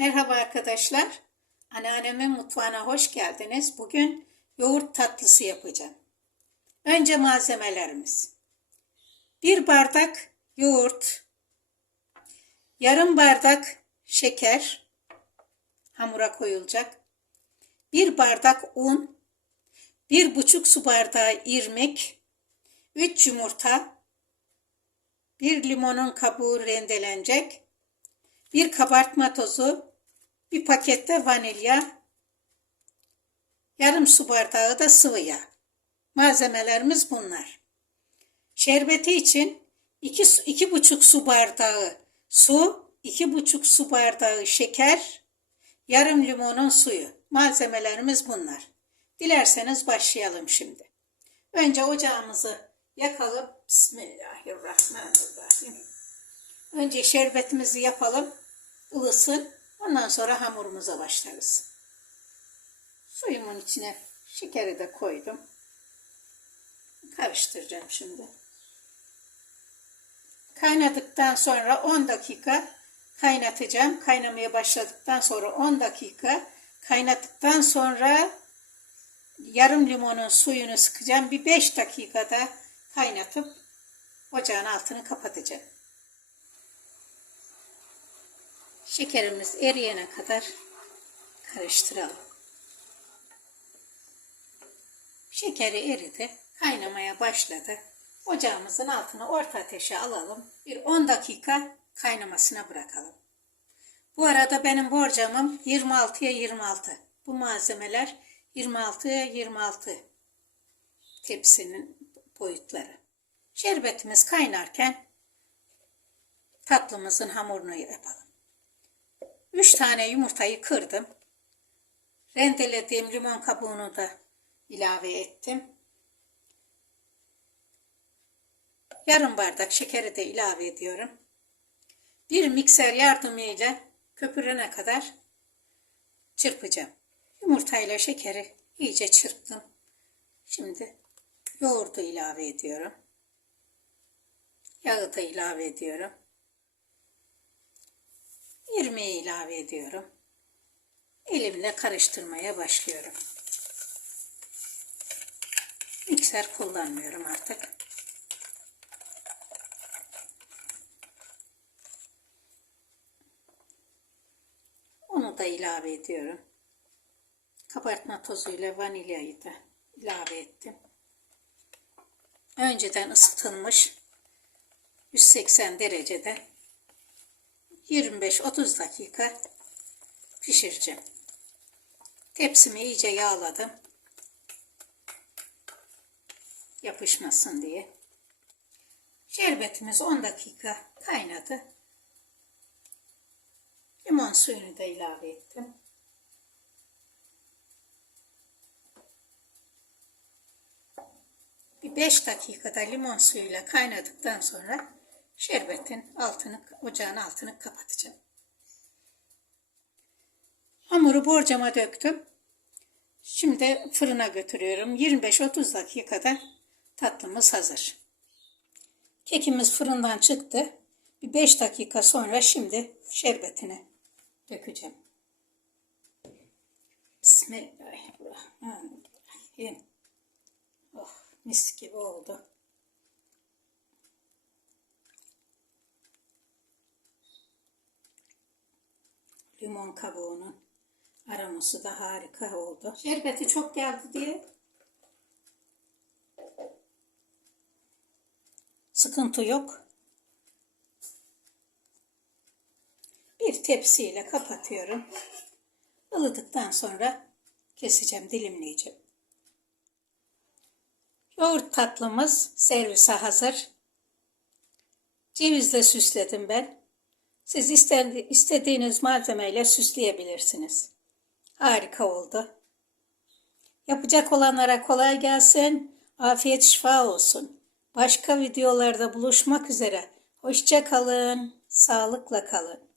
Merhaba arkadaşlar. Anneannemin mutfağına hoş geldiniz. Bugün yoğurt tatlısı yapacağım. Önce malzemelerimiz. Bir bardak yoğurt, yarım bardak şeker, hamura koyulacak. Bir bardak un, bir buçuk su bardağı irmik, üç yumurta, bir limonun kabuğu rendelenecek, bir kabartma tozu, bir pakette vanilya, yarım su bardağı da sıvı yağ. Malzemelerimiz bunlar. Şerbeti için iki, su- iki buçuk su bardağı su, iki buçuk su bardağı şeker, yarım limonun suyu. Malzemelerimiz bunlar. Dilerseniz başlayalım şimdi. Önce ocağımızı yakalım. Bismillahirrahmanirrahim. Önce şerbetimizi yapalım, ılısın. Ondan sonra hamurumuza başlarız. Suyumun içine şekeri de koydum. Karıştıracağım şimdi. Kaynadıktan sonra 10 dakika kaynatacağım. Kaynamaya başladıktan sonra 10 dakika kaynattıktan sonra yarım limonun suyunu sıkacağım. Bir 5 dakikada kaynatıp ocağın altını kapatacağım. Şekerimiz eriyene kadar karıştıralım. Şekeri eridi, kaynamaya başladı. Ocağımızın altını orta ateşe alalım. Bir 10 dakika kaynamasına bırakalım. Bu arada benim borcamım 26'ya 26. Bu malzemeler 26'ya 26 tepsinin boyutları. Şerbetimiz kaynarken tatlımızın hamurunu yapalım. 3 tane yumurtayı kırdım. Rendelediğim limon kabuğunu da ilave ettim. Yarım bardak şekeri de ilave ediyorum. Bir mikser yardımıyla köpürene kadar çırpacağım. Yumurtayla şekeri iyice çırptım. Şimdi yoğurdu ilave ediyorum. Yağı da ilave ediyorum. İrmiği ilave ediyorum. Elimle karıştırmaya başlıyorum. Mikser kullanmıyorum artık. Onu da ilave ediyorum. Kabartma tozuyla vanilyayı da ilave ettim. Önceden ısıtılmış 180 derecede 25-30 dakika pişireceğim. Tepsimi iyice yağladım. Yapışmasın diye. Şerbetimiz 10 dakika kaynadı. Limon suyunu da ilave ettim. Bir 5 dakikada limon suyuyla kaynadıktan sonra şerbetin altını, ocağın altını kapatacağım. Hamuru borcama döktüm. Şimdi fırına götürüyorum. 25-30 dakikada tatlımız hazır. Kekimiz fırından çıktı. Bir 5 dakika sonra şimdi şerbetini dökeceğim. Bismillahirrahmanirrahim. Oh, mis gibi oldu. Limon kabuğunun aroması da harika oldu. Şerbeti çok geldi diye sıkıntı yok. Bir tepsiyle kapatıyorum. Ilıdıktan sonra keseceğim, dilimleyeceğim. Yoğurt tatlımız servise hazır. Cevizle süsledim ben. Siz istediğiniz malzemeyle süsleyebilirsiniz. Harika oldu. Yapacak olanlara kolay gelsin. Afiyet şifa olsun. Başka videolarda buluşmak üzere. Hoşça kalın. Sağlıkla kalın.